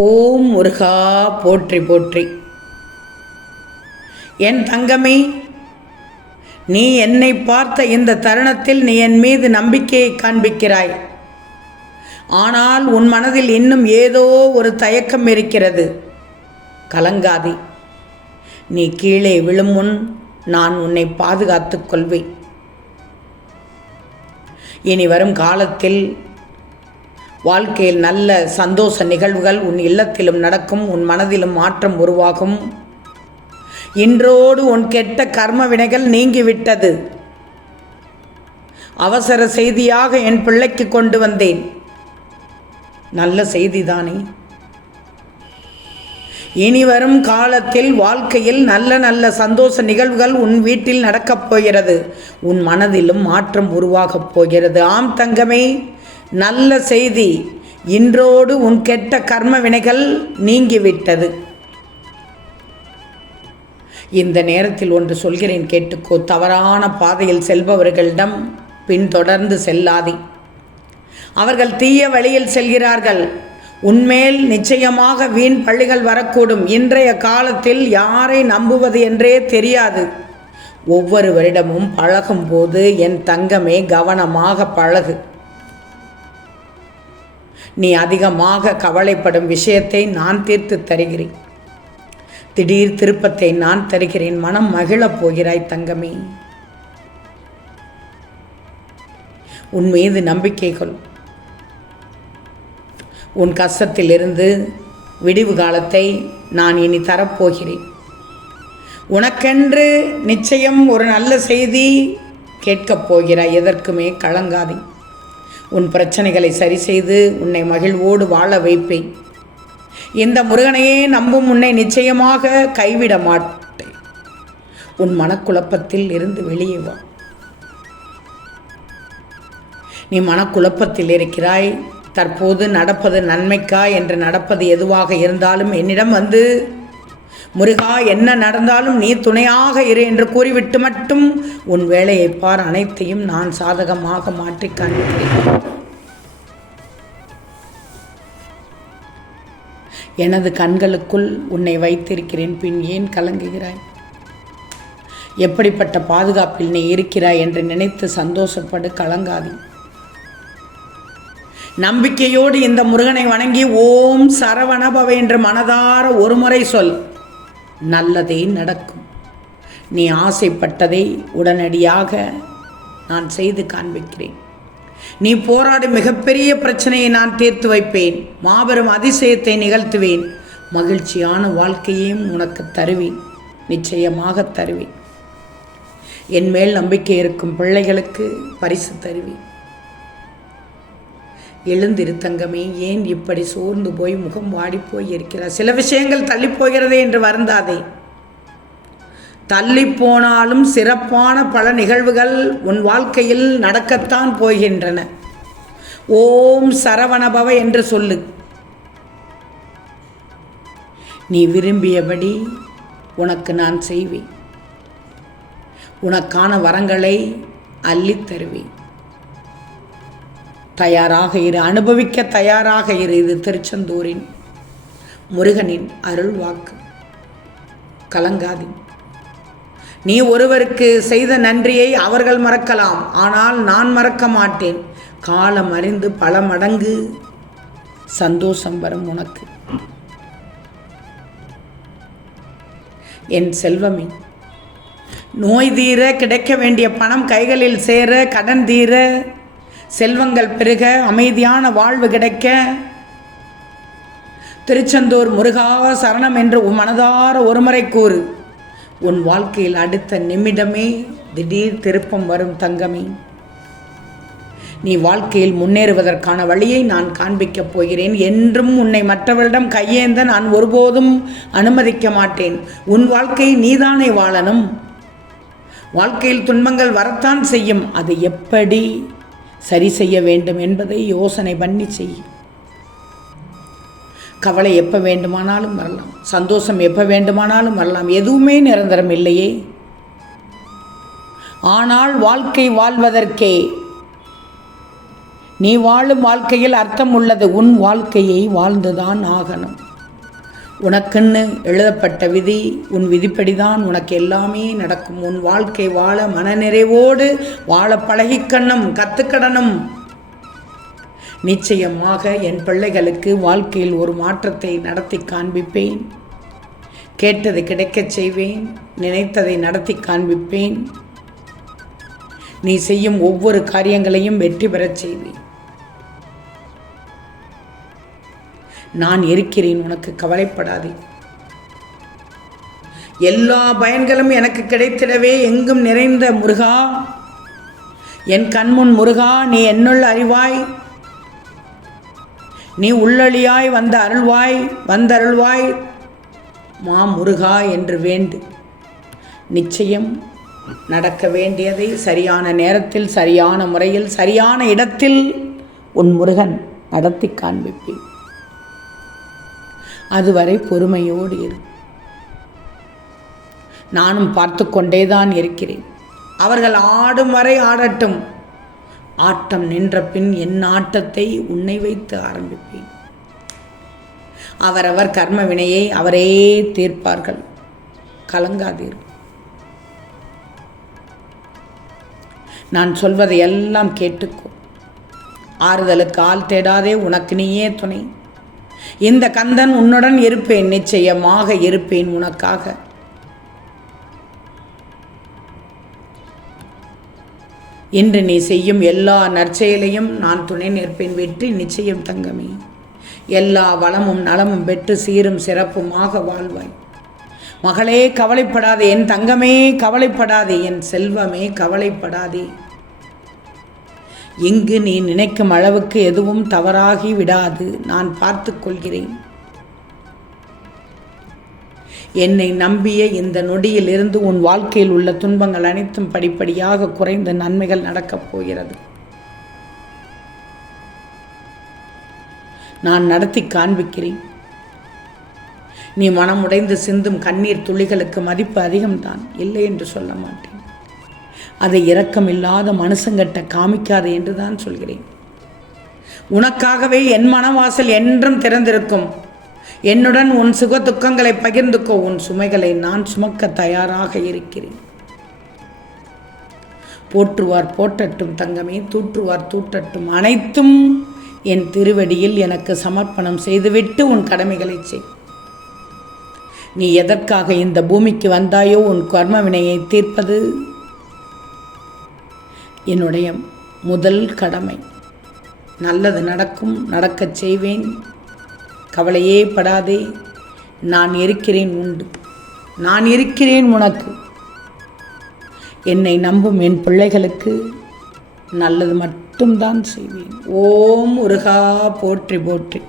ஓம் முருகா போற்றி போற்றி. என் தங்கமே, நீ என்னை பார்த்த இந்த தருணத்தில் நீ என் மீது நம்பிக்கையை காண்பிக்கிறாய். ஆனால் உன் மனதில் இன்னும் ஏதோ ஒரு தயக்கம் இருக்கிறது. கலங்காதே. நீ கீழே விழும் முன் நான் உன்னை பாதுகாத்துக் கொள்வேன். இனி வரும் காலத்தில் வாழ்க்கையில் நல்ல சந்தோஷ நிகழ்வுகள் உன் இல்லத்திலும் நடக்கும். உன் மனதிலும் மாற்றம் உருவாகும். இன்றோடு உன் கெட்ட கர்ம வினைகள் நீங்கிவிட்டது. அவசர செய்தியாக என் பிள்ளைக்கு கொண்டு வந்தேன். நல்ல செய்திதானே? இனி வரும் காலத்தில் வாழ்க்கையில் நல்ல நல்ல சந்தோஷ நிகழ்வுகள் உன் வீட்டில் நடக்கப் போகிறது. உன் மனதிலும் மாற்றம் உருவாகப் போகிறது. ஆம் தங்கமே, நல்ல செய்தி. இன்றோடு உன் கெட்ட கர்ம வினைகள் நீங்கிவிட்டது. இந்த நேரத்தில் ஒன்று சொல்கிறேன், கேட்டுக்கோ. தவறான பாதையில் செல்பவர்களிடம் பின்தொடர்ந்து செல்லாதே. அவர்கள் தீய வழியில் செல்கிறார்கள். உன்மேல் நிச்சயமாக வீண் பழிகள் வரக்கூடும். இன்றைய காலத்தில் யாரை நம்புவது என்றே தெரியாது. ஒவ்வொரு வருடமும் பழகும் போது என் தங்கமே கவனமாக பழகு. நீ அதிகமாக கவலைப்படும் விஷயத்தை நான் தீர்த்து தருகிறேன். திடீர் திருப்பத்தை நான் தருகிறேன். மனம் மகிழப் போகிறாய் தங்கமே. உன் மீது நம்பிக்கை கொள். உன் கஷ்டத்திலிருந்து விடிவு காலத்தை நான் இனி தரப்போகிறேன். உனக்கென்று நிச்சயம் ஒரு நல்ல செய்தி கேட்கப் போகிறாய். எதற்குமே கலங்காதே. உன் பிரச்சனைகளை சரி செய்து உன்னை மகிழ்வோடு வாழ வைப்பேன். இந்த முருகனையே நம்பும் உன்னை நிச்சயமாக கைவிட மாட்டேன். உன் மனக்குழப்பத்தில் இருந்து வெளியே வா. நீ மனக்குழப்பத்தில் இருக்கிறாய். தற்போது நடப்பது நன்மைக்கா என்று நடப்பது எதுவாக இருந்தாலும் என்னிடம் வந்து, முருகா என்ன நடந்தாலும் நீ துணையாக இரு என்று கூறிவிட்டு மட்டும் உன் வேலையை பார். அனைத்தையும் நான் சாதகமாக மாற்றி காண்பிக்கிறேன். எனது கண்களுக்குள் உன்னை வைத்திருக்கிறேன். பின் ஏன் கலங்குகிறாய்? எப்படிப்பட்ட பாதுகாப்பில் நீ இருக்கிறாய் என்று நினைத்து சந்தோஷப்படு. கலங்காதே. நம்பிக்கையோடு இந்த முருகனை வணங்கி ஓம் சரவணபவ என்று மனதார ஒரு முறை சொல். நல்லதே நடக்கும். நீ ஆசைப்பட்டதை உடனடியாக நான் செய்து காண்பிக்கிறேன். நீ போராடும் மிகப்பெரிய பிரச்சனையை நான் தீர்த்து வைப்பேன். மாபெரும் அதிசயத்தை நிகழ்த்துவேன். மகிழ்ச்சியான வாழ்க்கையையும் உனக்கு தருவேன். நிச்சயமாக தருவேன். என் மேல் நம்பிக்கை இருக்கும் பிள்ளைகளுக்கு பரிசு தருவேன். எழுந்திரு தங்கமே. ஏன் இப்படி சோர்ந்து போய் முகம் வாடிப்போய் இருக்கிறார்? சில விஷயங்கள் தள்ளி போகிறதே என்று வருந்தாதே. தள்ளி போனாலும் சிறப்பான பல நிகழ்வுகள் உன் வாழ்க்கையில் நடக்கத்தான் போகின்றன. ஓம் சரவணபவ என்று சொல்லு. நீ விரும்பியபடி உனக்கு நான் செய்வேன். உனக்கான வரங்களை அள்ளித் தருவேன். தயாராக இரு. அனுபவிக்க தயாராக இரு. இது திருச்செந்தூரின் முருகனின் அருள் வாக்கு. கலங்காதி. நீ ஒருவருக்கு செய்த நன்றியை அவர்கள் மறக்கலாம். ஆனால் நான் மறக்க மாட்டேன். காலம் அறிந்து பல மடங்கு சந்தோஷம் வரும் உனக்கு. என் செல்வமே, நோய் தீர, கிடைக்க வேண்டிய பணம் கைகளில் சேர, கடன் தீர, செல்வங்கள் பெருக, அமைதியான வாழ்வு கிடைக்க திருச்செந்தூர் முருகா சரணம் என்று உன் மனதார ஒருமுறை கூறு. உன் வாழ்க்கையில் அடுத்த நிமிடமே திடீர் திருப்பம் வரும் தங்கமே. நீ வாழ்க்கையில் முன்னேறுவதற்கான வழியை நான் காண்பிக்கப் போகிறேன். என்றும் உன்னை மற்றவரிடம் கையேந்த நான் ஒருபோதும் அனுமதிக்க மாட்டேன். உன் வாழ்க்கையை நீதானே வாழணும். வாழ்க்கையில் துன்பங்கள் வரத்தான் செய்யும். அதை எப்படி சரி செய்ய வேண்டும் என்பதை யோசனை பண்ணி செய். கவலை எப்போ வேண்டுமானாலும் வரலாம். சந்தோஷம் எப்போ வேண்டுமானாலும் வரலாம். எதுவுமே நிரந்தரம் இல்லையே. ஆனால் வாழ்க்கை வாழ்வதற்கே நீ வாழும் வாழ்க்கையில் அர்த்தம் உள்ளது. உன் வாழ்க்கையை வாழ்ந்துதான் ஆகணும். உனக்குன்னு எழுதப்பட்ட விதி, உன் விதிப்படிதான் உனக்கு எல்லாமே நடக்கும். உன் வாழ்க்கை வாழ மனநிறைவோடு வாழ பழகிக்கணும், கற்றுக்கடணும். நிச்சயமாக என் பிள்ளைகளுக்கு வாழ்க்கையில் ஒரு மாற்றத்தை நடத்தி காண்பிப்பேன். கேட்டதை கிடைக்கச் செய்வேன், நினைத்ததை நடத்தி காண்பிப்பேன். நீ செய்யும் ஒவ்வொரு காரியங்களையும் வெற்றி பெறச் செய்வேன். நான் இருக்கிறேன், உனக்கு கவலைப்படாதே. எல்லா பயன்களும் எனக்கு கிடைத்திடவே எங்கும் நிறைந்த முருகா, என் கண்முன் முருகா, நீ என்னுள் அறிவாய், நீ உள்ளொளியாய் வந்தருள்வாய் மா முருகா என்று வேண்டு. நிச்சயம் நடக்க வேண்டியதை சரியான நேரத்தில், சரியான முறையில், சரியான இடத்தில் உன் முருகன் நடத்தி காண்பிப்பேன். அதுவரை பொறுமையோடு இரு. நானும் பார்த்து கொண்டேதான் இருக்கிறேன். அவர்கள் ஆடும் வரை ஆடட்டும். ஆட்டம் நின்ற பின் என் ஆட்டத்தை உன்னை வைத்து ஆரம்பிப்பேன். அவரவர் கர்ம வினையை அவரே தீர்ப்பார்கள். கலங்காதீர். நான் சொல்வதை எல்லாம் கேட்டுக்கோ. ஆறுதலுக்கு ஆள் தேடாதே, உனக்கு நீயே துணை. இந்த கந்தன் உன்னுடன் இருப்பேன், நிச்சயமாக இருப்பேன் உனக்காக. இன்று நீ செய்யும் எல்லா நற்செயலையும் நான் துணை நிற்பேன். வெற்றி நிச்சயம் தங்கமே. எல்லா வளமும் நலமும் பெற்று சீரும் சிறப்புமாக வாழ்வாய். மகளே கவலைப்படாதே, என் தங்கமே கவலைப்படாதே, என் செல்வமே கவலைப்படாதே. இங்கு நீ நினைக்கும் அளவுக்கு எதுவும் தவறாகி விடாது. நான் பார்த்து கொள்கிறேன். என்னை நம்பிய இந்த நொடியிலிருந்து உன் வாழ்க்கையில் உள்ள துன்பங்கள் அனைத்தும் படிப்படியாக குறைந்த நன்மைகள் நடக்கப் போகிறது. நான் நடத்தி காண்பிக்கிறேன். நீ மனமுடைந்து சிந்தும் கண்ணீர் துளிகளுக்கு மதிப்பு அதிகம்தான், இல்லை என்று சொல்ல மாட்டேன். அதை இரக்கமில்லாத மனுஷங்கிட்ட காமிக்காது என்று தான் சொல்கிறேன். உனக்காகவே என் மனவாசல் என்றும் திறந்திருக்கும். என்னுடன் உன் சுக துக்கங்களை பகிர்ந்துக்கோ. உன் சுமைகளை நான் சுமக்க தயாராக இருக்கிறேன். போற்றுவார் போற்றட்டும் தங்கமே, தூற்றுவார் தூற்றட்டும். அனைத்தும் என் திருவடியில் எனக்கு சமர்ப்பணம் செய்துவிட்டு உன் கடமைகளை செய். நீ எதற்காக இந்த பூமிக்கு வந்தாயோ, உன் கர்ம வினையை தீர்ப்பது என்னுடைய முதல் கடமை. நல்லது நடக்கும், நடக்கச் செய்வேன். கவலையே படாதே. நான் இருக்கிறேன், உண்டு. நான் இருக்கிறேன் உனக்கு. என்னை நம்பும் என் பிள்ளைகளுக்கு நல்லது மட்டும்தான் செய்வேன். ஓம் முருகா போற்றி போற்றி.